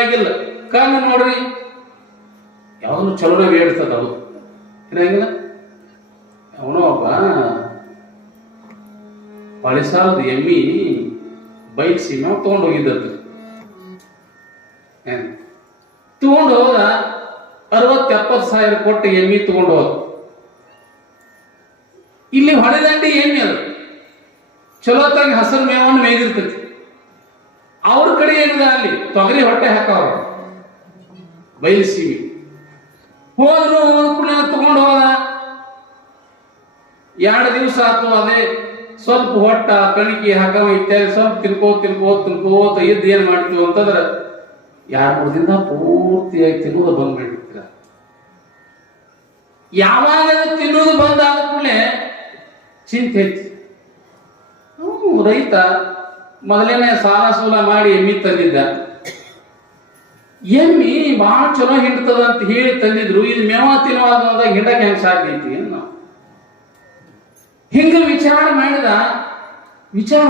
ಆಗಿಲ್ಲ. ಕಣ್ಣು ನೋಡ್ರಿ ಯಾವ್ದು ಚಲೋನ ಬೇಡ್ತದ ಅದು ಏನಾಗಿಲ್ಲ. ಅವನೋ ಒಬ್ಬ ಪಳಿಸಾಲದ ಎಮ್ಮಿ ಬೈಕ್ ಸೀಮೆ ತಗೊಂಡು ಹೋಗಿದ್ದದ್ದು. ತಗೊಂಡು ಹೋದ 60-70 ಸಾವಿರ ಕೊಟ್ಟು ಎಮ್ಮಿ ತಗೊಂಡು ಹೋದ. ಇಲ್ಲಿ ಹೊಳೆದಂಡಿ ಎಮ್ಮಿ ಅದು ಚಲೋತ್ತಾಗಿ ಹಸಿರು ಮೇವನ್ನು ಮೇಯ್ದಿರ್ತೈತಿ. ಅವ್ರ ಕಡೆ ಏನಿದೆ ಅಲ್ಲಿ ತೊಗರಿ ಹೊಟ್ಟೆ ಹಾಕವ್ರ ಬಯಲ್ಸೀವಿ ಹೋದ್ರು. ತಗೊಂಡು ಹೋದ 2 ದಿವಸ ಆತು. ಅದೇ ಸ್ವಲ್ಪ ಹೊಟ್ಟ ಕಣಿಕೆ ಹಾಕವ ಇತ್ಯಾದಿ ಸ್ವಲ್ಪ ತಿನ್ಕೋತ ಇದ್ದು ಏನ್ ಮಾಡ್ತೀವಿ ಅಂತಂದ್ರ 2-3 ದಿನ ಪೂರ್ತಿಯಾಗಿ ತಿನ್ನೋದು ಬಂದ್ ಮಾಡಿರ್ತೀರ. ಯಾವಾಗ ತಿನ್ನೋದು ಬಂದ ಆದ ಕೂಡಲೇ ಚಿಂತೆ ಹೆಚ್ಚಿ. ರೈತ ಮೊದಲೇನೆ ಸಾಲ ಸೂಲ ಮಾಡಿ ಎಮ್ಮಿ ತಂದಿದ್ದ. ಎಮ್ಮಿ ಬಹಳ ಚಲೋ ಹಿಂಡ್ತದ ಅಂತ ಹೇಳಿ ತಂದಿದ್ರು. ಇದು ಮೇವ ತಿನ್ನುವಾಗ ಹಿಂಡಕ್ಕೆ ಹೆಂಗ್ ಸಾಧ್ಯೈತಿ ನಾವು ಹಿಂಗ ವಿಚಾರ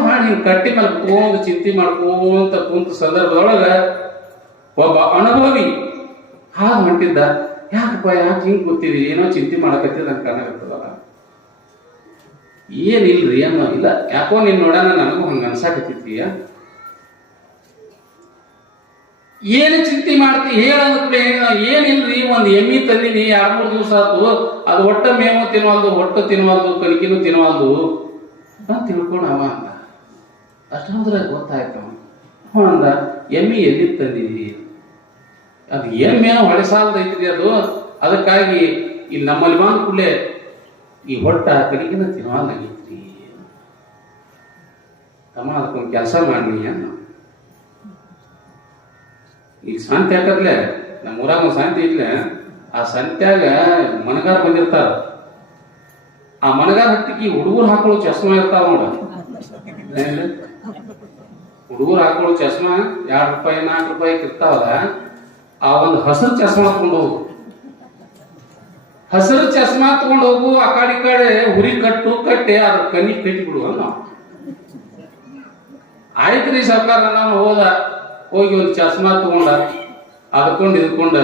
ಮಾಡಿ ಹಿಂಗ್ ಕಟ್ಟಿ ಮೇಲೆ ಕೂಂದು ಚಿಂತೆ ಮಾಡ್ಕೊಂತ ಕುಂತ ಸಂದರ್ಭದೊಳಗ ಒಬ್ಬ ಅನುಭವಿ ಹಾಗೆ ಹೊಂಟಿದ್ದ. ಯಾಕಪ್ಪ ಯಾಕೆ ಹಿಂಗ್ ಗೊತ್ತಿದಿ ಏನೋ ಚಿಂತೆ ಮಾಡಕತ್ತಿದ ಅಂತ ಕಾಣಕತ್ತದಲ್ಲ. ಏನಿಲ್ರಿ ಅನ್ನೋ ಇಲ್ಲ, ಯಾಕೋ ನೀನ್ ನೋಡೋಣ ನನಗೂ ಹಂಗ ಅನ್ಸಾಕತ್ತಿದ್ದೀಯ. ಏನು ಚಿಂತೆ ಮಾಡ್ತಿ ಹೇಳಂದ್ರೆ ಏನಿಲ್ರಿ, ಒಂದ್ ಎಮ್ಮಿ ತಂದಿನಿ 2-3 ದಿವಸ ಆತು. ಅದು ಒಟ್ಟ ಮೇವು ತಿನ್ವಲ್ದು, ಹೊಟ್ಟು ತಿನ್ವಲ್ದು, ಕಲಿಕಿನೂ ತಿನ್ವಲ್ದು ಅಂತ ತಿಳ್ಕೊಂಡ ಅವ ಅಂದ. ಅಷ್ಟಂದ್ರೆ ಗೊತ್ತಾಯ್ತು ಅವ ಅಂದ, ಎಮ್ಮಿ ಎಲ್ಲಿ ತಂದಿದಿ? ಅದು ಎಮ್ಮೆನೋ ಹೊಳೆ ಸಾಲದೈತ್ರಿ ಅದು. ಅದಕ್ಕಾಗಿ ಇಲ್ಲಿ ನಮ್ಮಲ್ಲಿ ಬಂದ ಕೂಡಲೇ ಈ ಹೊಟ್ಟ ಕಲಿಕಿನ ತಿನ್ವಲ್ದಾಗೈತ್ರಿ. ತಮ್ಮ ಅದಕ್ಕೊಂದು ಕೆಲಸ ಮಾಡಿ ಅನ್ನ. ಈಗ ಸಂತೆ ಹಾಕತ್ಲೆ ನಮ್ಮ ಊರಾಗ ಒಂದು ಸಂತೆ ಇಟ್ಲೆ, ಆ ಸಂತ್ಯಾಗ ಮನಗಾರ ಬಂದಿರ್ತಾರ. ಆ ಮನಗಾರ ಹತ್ತಿಗೆ ಹುಡುಗರು ಹಾಕೊಳ್ಳೋ ಚಸ್ಮಾ ಇರ್ತಾವ ನೋಡ. ಹುಡುಗರು ಹಾಕೊಳ್ಳೋ ಚಸ್ಮಾ 2 ರೂಪಾಯಿ 4 ರೂಪಾಯಿ ಇರ್ತಾವಲ್ಲ. ಆ ಒಂದು ಹಸಿರು ಚಸ್ಮಾ ತಗೊಂಡು ಹೋಗು. ಹಸಿರು ಚಸ್ಮಾ ತಗೊಂಡು ಹೋಗು. ಆ ಕಡೆ ಹುರಿ ಕಟ್ಟಿ ಅದ್ರ ಕಣ್ಣಿ ಕಟ್ಟಿ ಬಿಡುವ ನಾವು. ಆಯ್ತ್ರಿ ಸರ್ಕಾರ ನಾನು ಹೋಗಿ ಒಂದು ಚಸ್ಮಾ ತಗೊಂಡ ಅದಕೊಂಡು ಇದ್ಕೊಂಡ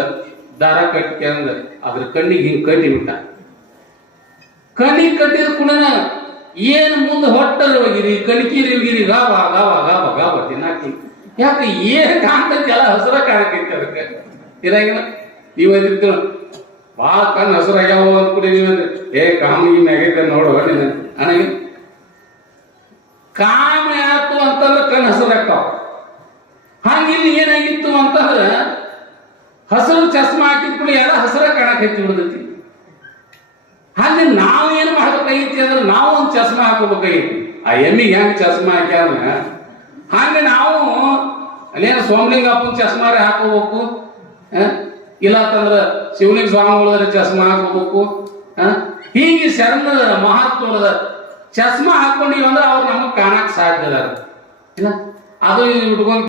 ದಾರ ಕಟ್ಕೊಂಡ ಅದ್ರ ಕಣ್ಣಿಗೆ ಹಿಂಗ್ ಕಟ್ಟಿ ಬಿಟ್ಟ. ಕಣ್ಣಿಗೆ ಕಟ್ಟಿದ ಕೂಡ ಏನ್ ಮುಂದೆ ಹೊಟ್ಟಲ್ಲಿ ಹೋಗಿರಿ ಕಣ್ಕೀರಿ ಗಾಬ ಗಾಬ ಗಾಬ ಗಾಬ ತಿನ್ನಾಕಿ. ಯಾಕೆ ಏನ್ ಕಾಣ್ತೈತಿ ಎಲ್ಲ ಹಸಿರ ಕಾಣಕೈತಿ. ಅದಕ್ಕೆ ಇದಾಗಿಲ್ಲ ನೀವು ಅದಿರ್ತೀವ ಭಾಳ ಕಣ್ಣು ಹಸಿರಾಗ್ಯಾವ ಅಂದ್ಬಿಡಿ. ನೀವಂದ್ರೆ ಕಾಮ ಆಗೈತೆ ನೋಡುವ ನೀನು ನನಗೆ ಕಾಮ ಯಾತು ಅಂತಂದ್ರೆ ಕಣ್ಣು ಹಸಿರಾಗ್ತಾವ. ಹಂಗಿಲ್ಲಿ ಏನಾಗಿತ್ತು ಅಂತಂದ್ರೆ ಹಸಿರು ಚಸ್ಮಾ ಹಾಕಿದ ಕೂಡ ಎಲ್ಲ ಹಸಿರ ಕಾಣಕೈತಿ ಬಿಡ್ತೈತಿ. ಹಂಗೆ ನಾವು ಏನು ಮಾಡ್ಬೇಕಾಗಿತಿ ಅಂದ್ರೆ ನಾವು ಒಂದು ಚಸ್ಮಾ ಹಾಕೋಬೇಕಾಗಿತಿ. ಆ ಎಮ್ಮಿಗೆ ಹೆಂಗ್ ಚಸ್ಮಾ ಹಾಕ್ಯಾರ ಹಂಗೆ ನಾವು ಅಲ್ಲೇನು ಸೋಮಲಿಂಗಪ್ಪನ ಚಸ್ಮಾರೆ ಹಾಕೋಬೇಕು. ಇಲ್ಲ ಅಂತಂದ್ರ ಶಿವಲಿಂಗ ಸ್ವಾಮಿಗಳ ಚಸ್ಮಾ ಹಾಕೋಬೇಕು. ಹೀಗೆ ಶರಣದ ಮಹಾತ್ಮದ ಚಸ್ಮಾ ಹಾಕೊಂಡಿವಂದ್ರೆ ಅವ್ರು ನಮಗ್ ಕಾಣಕ್ ಸಾಧ್ಯ ಇಲ್ಲ. ಅದು ಇಟ್ಕೊಂಡ್